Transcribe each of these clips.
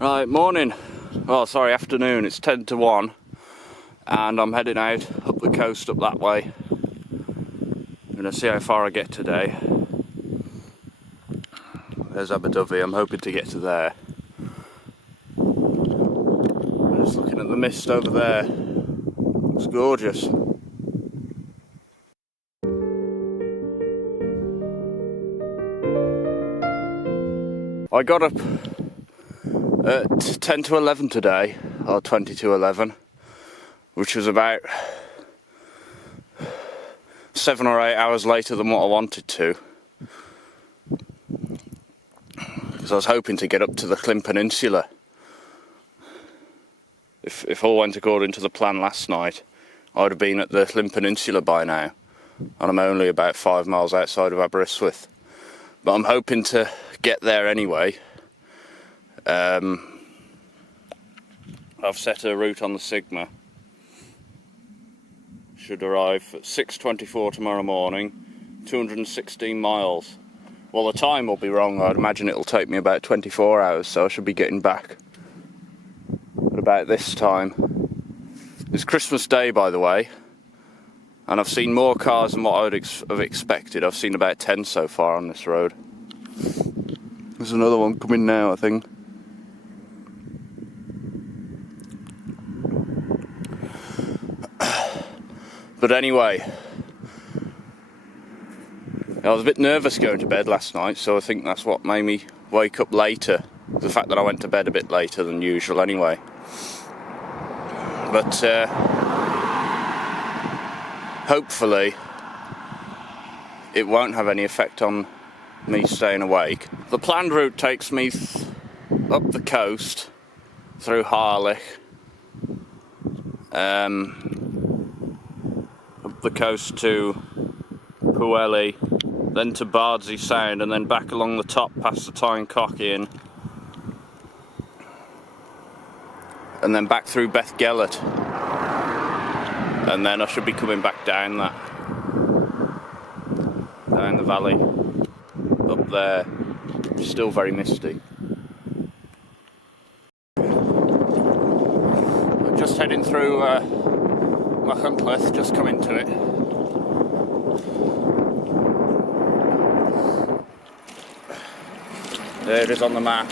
Right, morning. Oh, sorry, afternoon. It's 10 to 1 and I'm heading out up the coast up that way. I'm going to see how far I get today. There's Abu Dhabi. I'm hoping to get to there. I'm just looking at the mist over there. Looks gorgeous. I got up at 10 to 11 today, or 20 to 11, which was about 7 or 8 hours later than what I wanted to. Because I was hoping to get up to the Klin Peninsula. If all went according to the plan last night, I would have been at the Klin Peninsula by now. And I'm only about 5 miles outside of Aberystwyth. But I'm hoping to get there anyway. I've set a route on the Sigma. Should arrive at 6:24 tomorrow morning, 216 miles. Well, the time will be wrong. I'd imagine it'll take me about 24 hours, so I should be getting back at about this time. It's Christmas Day, by the way, and I've seen more cars than what I would have expected. I've seen about 10 so far on this road. There's another one coming now, I think. But anyway, I was a bit nervous going to bed last night, so I think that's what made me wake up later. The fact that I went to bed a bit later than usual anyway. But hopefully it won't have any effect on me staying awake. The planned route takes me up the coast through Harlech, up the coast to Pwllheli, then to Bardsey Sound, and then back along the top past the Tyne Cock-in, and then back through Beth Gelert, and then I should be coming back down the valley up there. Still very misty. I'm just heading through Machynlleth, just come into it. There it is on the map.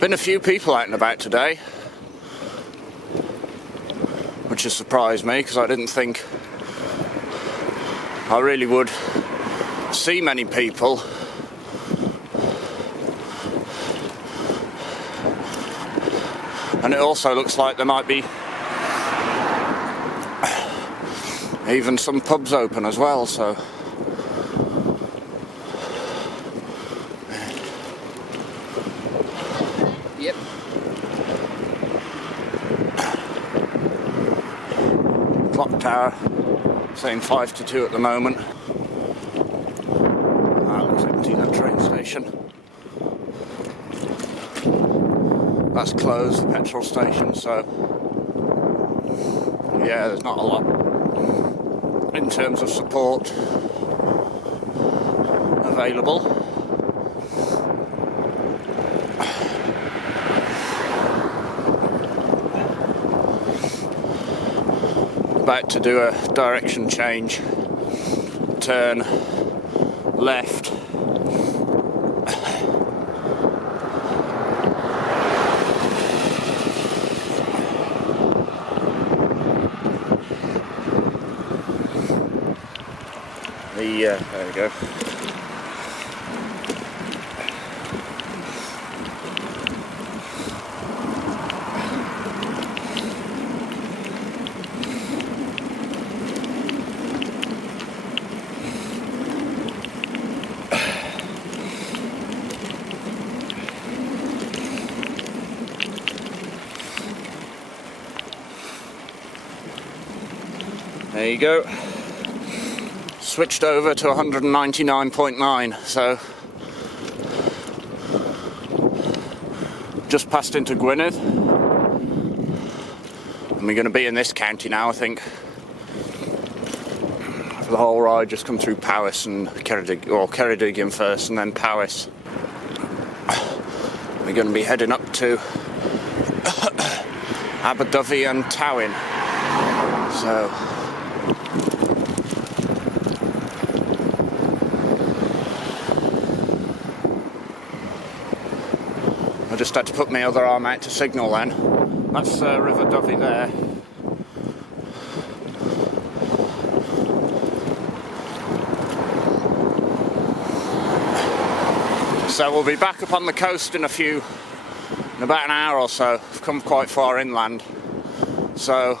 Been a few people out and about today, which has surprised me because I didn't think I really would see many people. And it also looks like there might be even some pubs open as well, so yep. Clock tower saying 5 to 2 at the moment. Looks empty, that train station. That's closed, the petrol station, so yeah, there's not a lot in terms of support available. About to do a direction change, turn left. There we go. There you go. Switched over to 199.9, so Just passed into Gwynedd. And we're going to be in this county now, I think. For the whole ride, just come through Powys and Ceredigion first and then Powys. We're going to be heading up to Aberdyfi and Towyn. So I just had to put my other arm out to signal then. That's River Dyfi there. So we'll be back up on the coast in about an hour or so. We've come quite far inland. So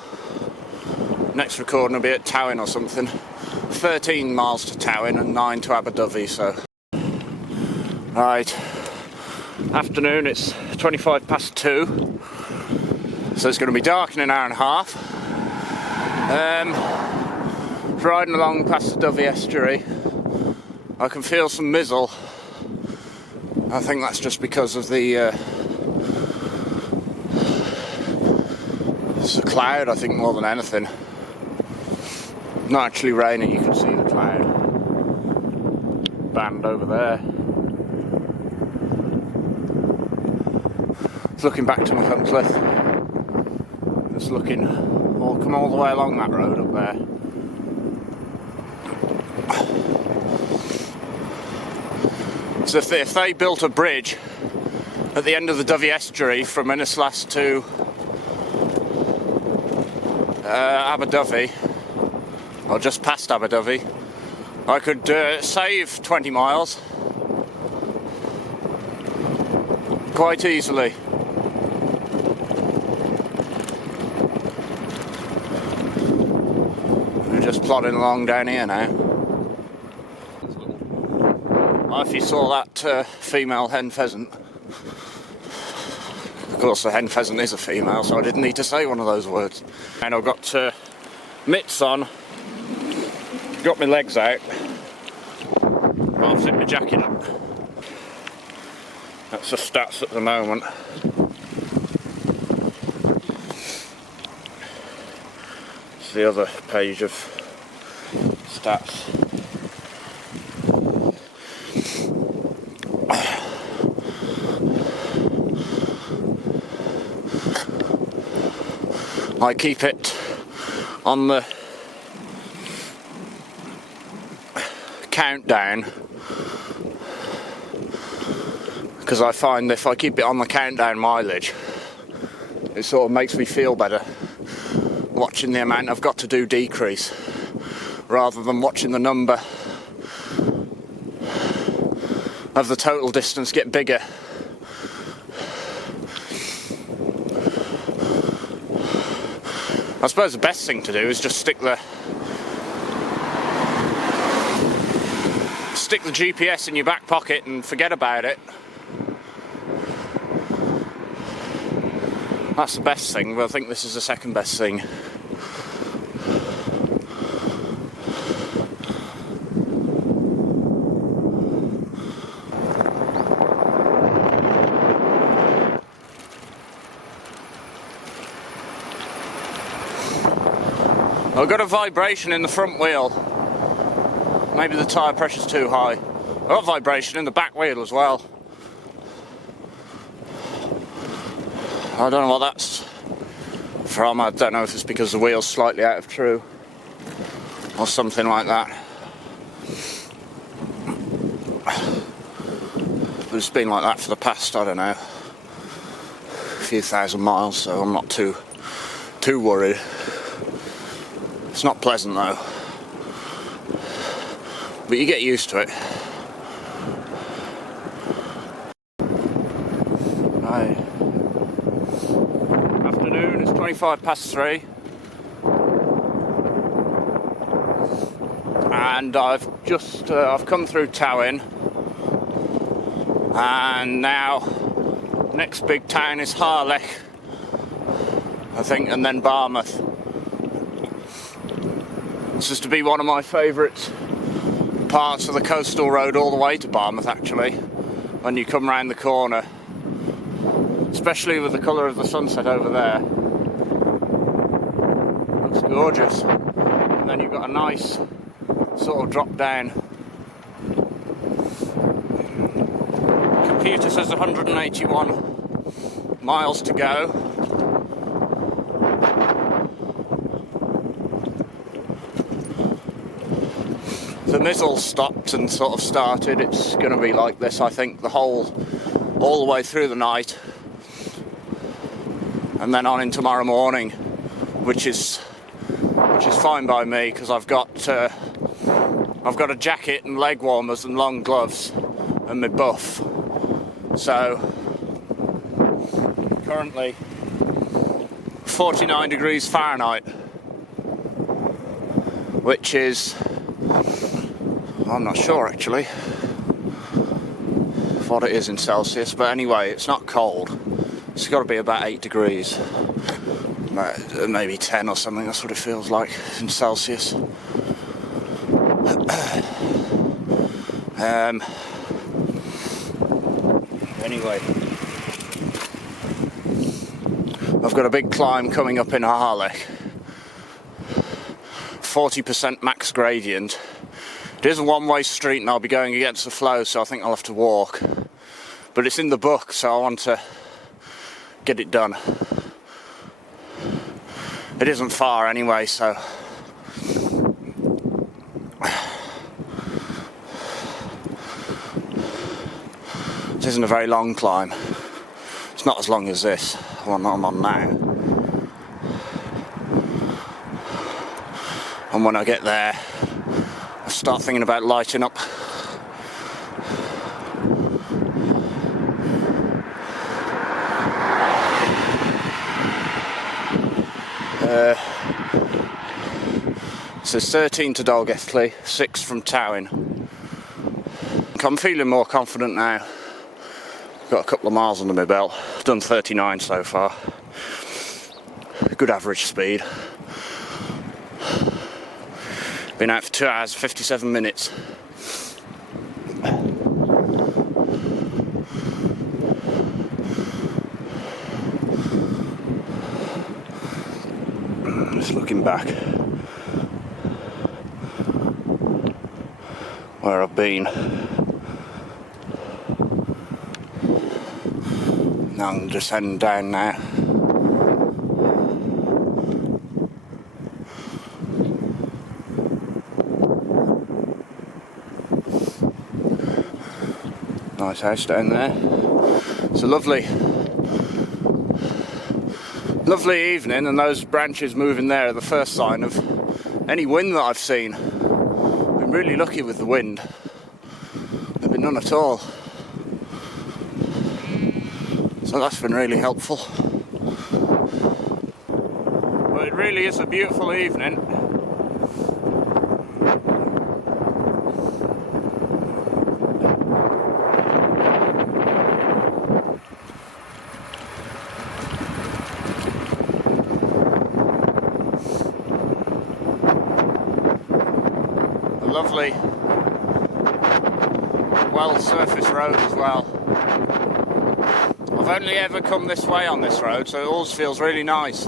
next recording will be at Towyn or something. 13 miles to Towyn and 9 to Aberdyfi, so. Right. Afternoon, it's 25 past 2. So it's going to be dark in an hour and a half. Riding along past the Dyfi estuary. I can feel some mizzle. I think that's just because of it's a cloud, I think, more than anything. Not actually raining, you can see the cloud band over there. It's looking back to Cliff. Just looking, come all the way along that road up there. So if they built a bridge at the end of the Dyfi estuary from Innislas to Aberdyfi, or just past Aberdyfi, I could save 20 miles quite easily. We're just plodding along down here now. Well, if you saw that female hen pheasant, of course the hen pheasant is a female, so I didn't need to say one of those words. And I've got mitts on, got my legs out, I'll zip my jacket up. That's the stats at the moment. It's the other page of stats. I keep it on the countdown because I find if I keep it on the countdown mileage, it sort of makes me feel better watching the amount I've got to do decrease rather than watching the number of the total distance get bigger. I suppose the best thing to do is just stick the GPS in your back pocket and forget about it. That's the best thing, but I think this is the second best thing. I've got a vibration in the front wheel. Maybe the tyre pressure's too high. I've got vibration in the back wheel as well. I don't know what that's from. I don't know if it's because the wheel's slightly out of true or something like that. But it's been like that for the past, I don't know, a few thousand miles, so I'm not too worried. It's not pleasant though, but you get used to it. Right. Afternoon, it's 25 past 3. And I've come through Towyn. And now, next big town is Harlech, I think, and then Barmouth. This is to be one of my favourite parts of the coastal road all the way to Barmouth, actually. When you come round the corner, especially with the colour of the sunset over there. Looks gorgeous. And then you've got a nice sort of drop down. Computer says 181 miles to go. The mizzle stopped and sort of started. It's going to be like this, I think, all the way through the night, and then on in tomorrow morning, which is fine by me because I've got a jacket and leg warmers and long gloves and my buff. So currently 49 degrees Fahrenheit, which is, I'm not sure actually what it is in Celsius, but anyway, it's not cold. It's got to be about 8 degrees, maybe 10 or something. That's what it feels like in Celsius. Anyway, I've got a big climb coming up in Harlech. 40% max gradient. It is a one-way street and I'll be going against the flow, so I think I'll have to walk. But it's in the book, so I want to get it done. It isn't far anyway, so this isn't a very long climb. It's not as long as this one I'm on now. And when I get there, I'll start thinking about lighting up. It says 13 to Dalgethley, 6 from Towin. I'm feeling more confident now. Got a couple of miles under my belt. Done 39 so far. Good average speed. Been out for 2 hours, 57 minutes. Just looking back where I've been. Now I'm just heading down now. Nice house down there. It's a lovely evening, and those branches moving there are the first sign of any wind that I've seen. Been really lucky with the wind. There's been none at all. So that's been really helpful. Well, it really is a beautiful evening. Lovely, well-surfaced road as well. I've only ever come this way on this road, so it always feels really nice.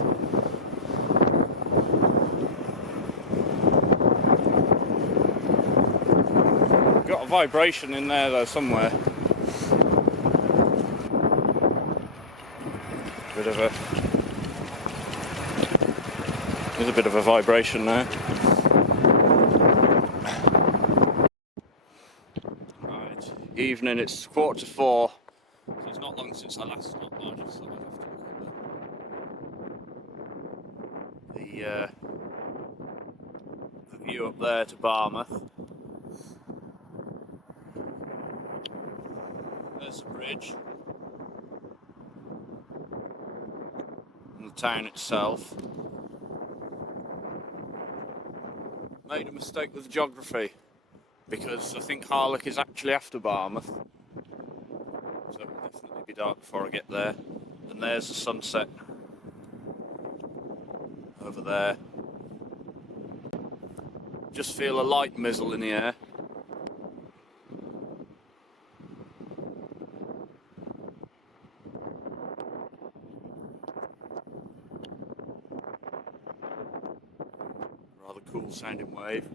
Got a vibration in there though somewhere. There's a bit of a vibration there. Evening, it's 4:15, so it's not long since I last stopped. I just thought I'd have to look at the view up there to Barmouth. There's the bridge and the town itself. Made a mistake with geography, because I think Harlech is actually after Barmouth, so it will definitely be dark before I get there. And there's the sunset over there. Just feel a light mizzle in the air. cool sounding wave.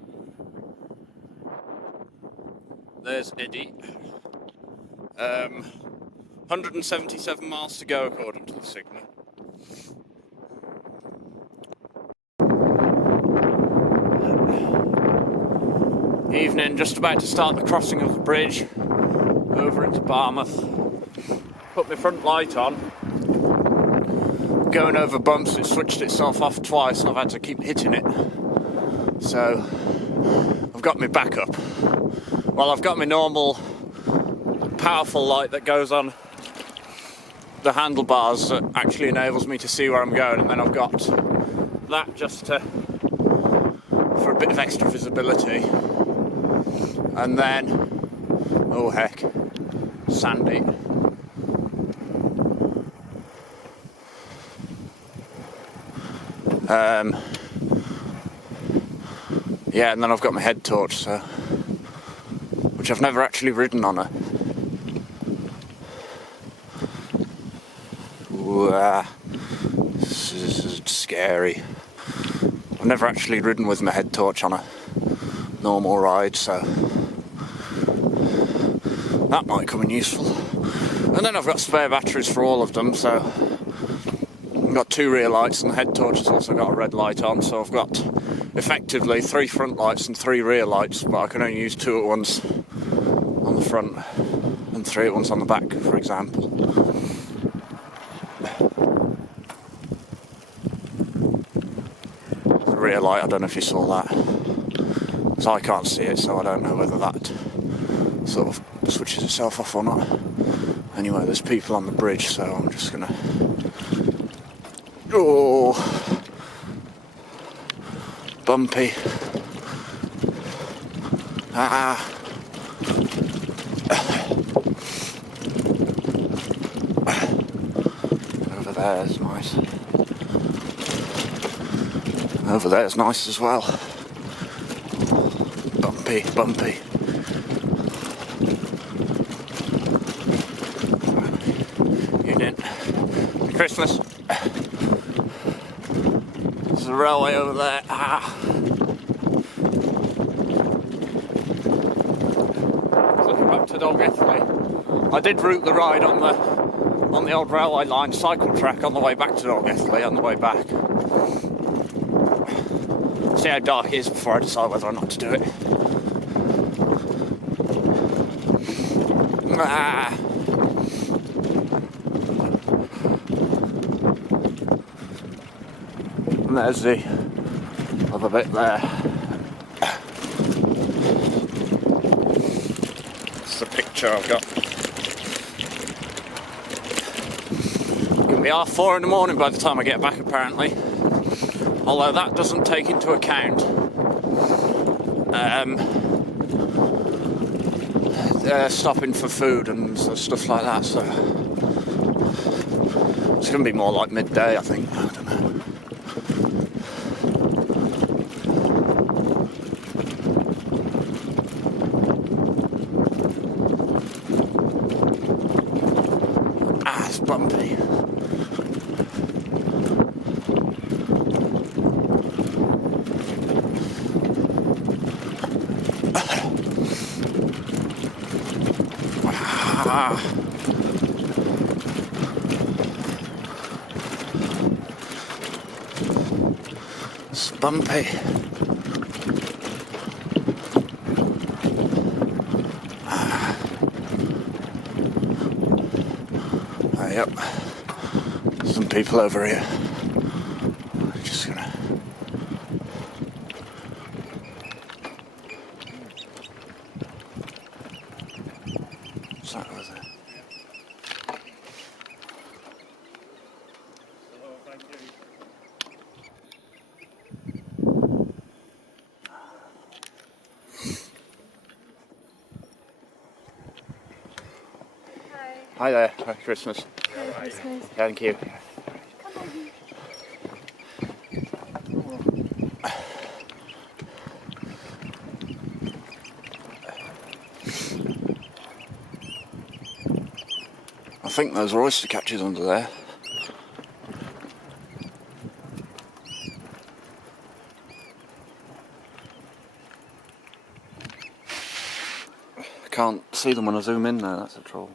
There's Eddy. 177 miles to go according to the signal. Evening, just about to start the crossing of the bridge over into Barmouth. Put my front light on. Going over bumps, it switched itself off twice and I've had to keep hitting it. So I've got my backup. Well, I've got my normal powerful light that goes on the handlebars that actually enables me to see where I'm going, and then I've got that just for a bit of extra visibility. And then, oh heck, sandy. Yeah, and then I've got my head torch, so, which I've never actually ridden on a. Ooh, this is scary. I've never actually ridden with my head torch on a normal ride, so that might come in useful. And then I've got spare batteries for all of them, so I've got 2 rear lights, and the head torch has also got a red light on, so I've got effectively 3 front lights and 3 rear lights, but I can only use 2 at once on the front and 3 at once on the back, for example. The rear light, I don't know if you saw that, because I can't see it, so I don't know whether that sort of switches itself off or not. Anyway, there's people on the bridge, so I'm just gonna... Oh, bumpy. Over there's nice. Over there's nice as well. Bumpy, bumpy. Evening. Christmas. There's a railway over there. Looking back to Dolgethley. I did route the ride on the old railway line cycle track on the way back to Dolgethley on the way back. See how dark it is before I decide whether or not to do it. And there's the other bit there. That's the picture I've got. It's going to be 4:30 in the morning by the time I get back, apparently. Although that doesn't take into account stopping for food and stuff like that, so it's going to be more like midday, I think. I don't know. It's bumpy. It's bumpy. Yep. Some people over here. I'm just gonna. What's that over there? Hi there. Merry Christmas. Merry Christmas. Thank you. Come on. I think those are oyster catchers under there. can't see them when I zoom in there, that's the trouble.